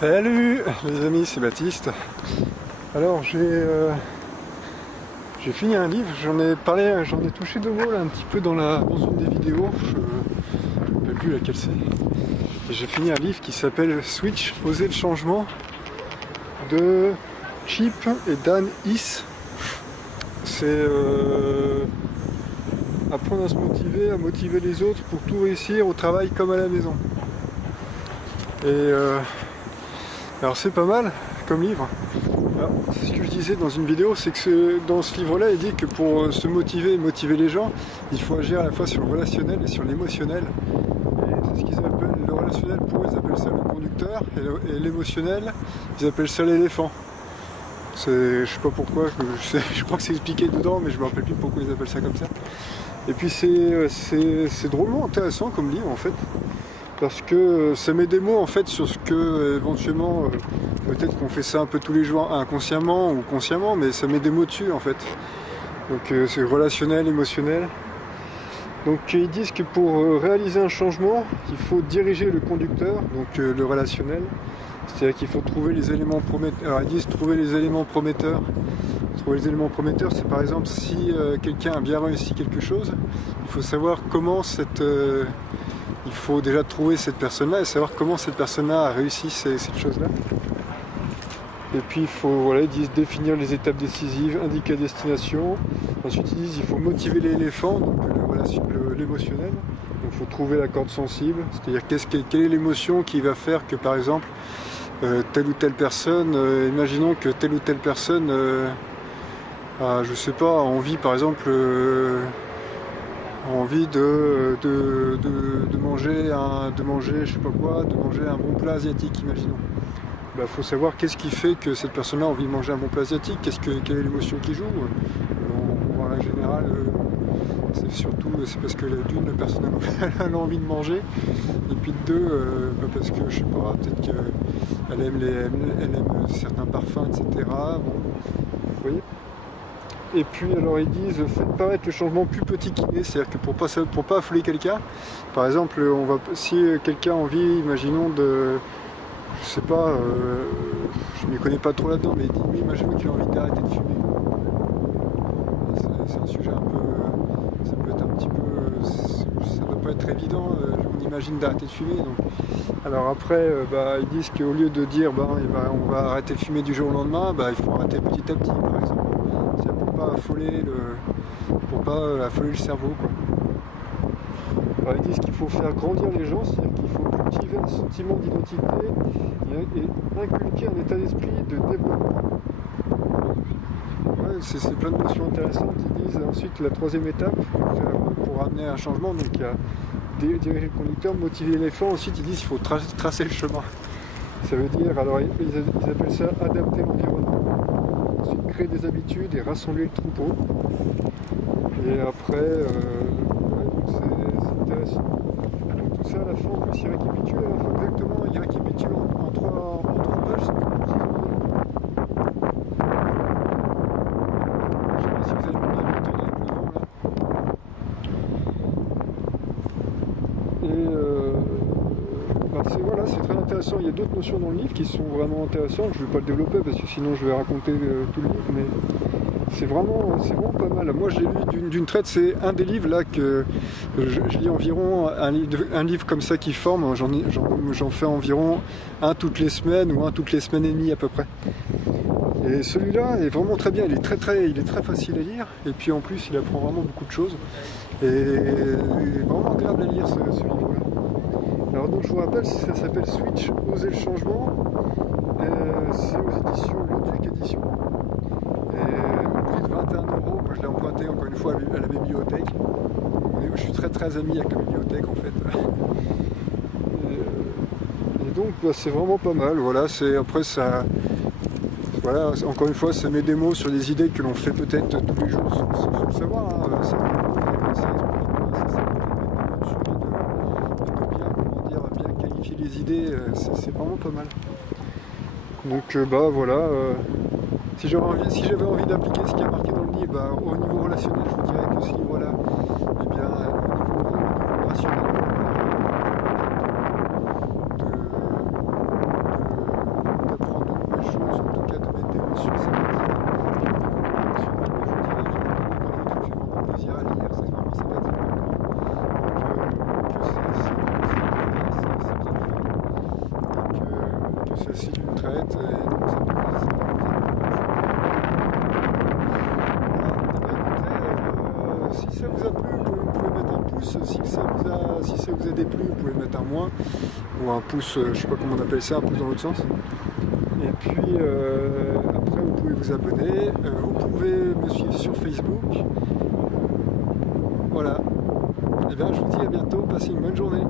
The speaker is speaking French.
Salut les amis, c'est Baptiste. Alors j'ai fini un livre, j'en ai parlé, j'en ai touché deux mots là, un petit peu dans une des vidéos, je ne me rappelle plus laquelle c'est. Et j'ai fini un livre qui s'appelle Switch, Oser le changement de Chip et Dan Is. C'est apprendre à se motiver, à motiver les autres pour tout réussir au travail comme à la maison. Et alors c'est pas mal comme livre. Alors, ce que je disais dans une vidéo, c'est que dans ce livre-là, il dit que pour se motiver et motiver les gens, il faut agir à la fois sur le relationnel et sur l'émotionnel. Et c'est ce qu'ils appellent le relationnel, pour eux, ils appellent ça le conducteur, et l'émotionnel, ils appellent ça l'éléphant. Je sais pas pourquoi, je crois que c'est expliqué dedans, mais je me rappelle plus pourquoi ils appellent ça comme ça. Et puis c'est drôlement intéressant comme livre en fait. Parce que ça met des mots en fait sur ce que éventuellement peut-être qu'on fait ça un peu tous les jours inconsciemment ou consciemment, mais ça met des mots dessus en fait. Donc c'est relationnel, émotionnel. Donc ils disent que pour réaliser un changement, il faut diriger le conducteur, donc le relationnel. C'est-à-dire qu'il faut trouver les éléments prometteurs. Alors ils disent trouver les éléments prometteurs. Trouver les éléments prometteurs, c'est par exemple si quelqu'un a bien réussi quelque chose, il faut savoir comment il faut déjà trouver cette personne-là et savoir comment cette personne-là a réussi cette chose-là. Et puis il faut ils disent définir les étapes décisives, indiquer la destination. Ensuite ils disent il faut motiver l'éléphant, donc l'émotionnel. Donc il faut trouver la corde sensible, c'est-à-dire quelle est l'émotion qui va faire que par exemple telle ou telle personne, imaginons que telle ou telle personne je sais pas, a envie par exemple envie de manger je sais pas quoi, de manger un bon plat asiatique, imaginons. Faut savoir qu'est-ce qui fait que cette personne-là a envie de manger un bon plat asiatique, quelle est l'émotion qui joue. En général, c'est parce que d'une, la personne a envie de manger, et puis de deux, parce que je sais pas, peut-être qu'elle aime certains parfums, etc. Bon, vous voyez. Et puis alors ils disent faites paraître le changement plus petit qu'il est, c'est-à-dire que pour pas affoler quelqu'un, par exemple si quelqu'un a envie, imaginons je sais pas, je ne m'y connais pas trop là-dedans, mais imaginons qu'il a envie d'arrêter de fumer. C'est un sujet un peu, ça peut être un petit peu, ça doit pas être évident, on imagine d'arrêter de fumer. Donc. Alors après, ils disent qu'au lieu de dire on va arrêter de fumer du jour au lendemain, il faut arrêter petit à petit, par exemple. Pour pas affoler le cerveau, quoi. Alors, ils disent qu'il faut faire grandir les gens, c'est-à-dire qu'il faut cultiver un sentiment d'identité et inculquer un état d'esprit de développement. Ouais, c'est plein de notions intéressantes. Ils disent ensuite la troisième étape pour amener un changement, donc il y a diriger le conducteur, motiver l'éléphant. Ensuite ils disent qu'il faut tracer le chemin. Ça veut dire, alors ils appellent ça adapter l'environnement. Ensuite créer des habitudes et rassembler le troupeau. Et après, c'est intéressant. Donc tout ça à la fin, on peut s'y récapituler. Exactement, il récapitule en trois pages. Je sais pas si vous avez bien entendu avec le vent là. Et c'est très intéressant. Il y a d'autres notions dans le livre qui sont vraiment intéressantes. Je ne vais pas le développer parce que sinon je vais raconter tout le livre, mais c'est vraiment pas mal. Moi je l'ai lu d'une traite, c'est un des livres là que je lis environ un livre comme ça qui forme. J'en fais environ un toutes les semaines ou un toutes les semaines et demie à peu près. Et celui-là est vraiment très bien, il est très facile à lire, et puis en plus il apprend vraiment beaucoup de choses. Et il est vraiment agréable à lire ce livre-là. Alors donc je vous rappelle, ça s'appelle Switch, Oser le changement. C'est aux éditions Le Duc Édition. Et prix de 21 €, moi je l'ai emprunté encore une fois à la bibliothèque. Je suis très ami avec la bibliothèque en fait. Et donc c'est vraiment pas mal. Voilà, après ça. Voilà, encore une fois, ça met des mots sur des idées que l'on fait peut-être tous les jours sans le savoir. Bien qualifier les idées, c'est vraiment pas mal. Donc voilà, si j'avais envie d'appliquer ce qui est marqué dans le livre, au niveau relationnel, je vous dirais que ce livre-là, au niveau rationnel, ça vous a plu, vous pouvez mettre un pouce. Si ça vous a déplu, vous pouvez mettre un moins. Ou un pouce, je sais pas comment on appelle ça, un pouce dans l'autre sens. Et puis après vous pouvez vous abonner. Vous pouvez me suivre sur Facebook. Voilà. Et bien je vous dis à bientôt, passez une bonne journée.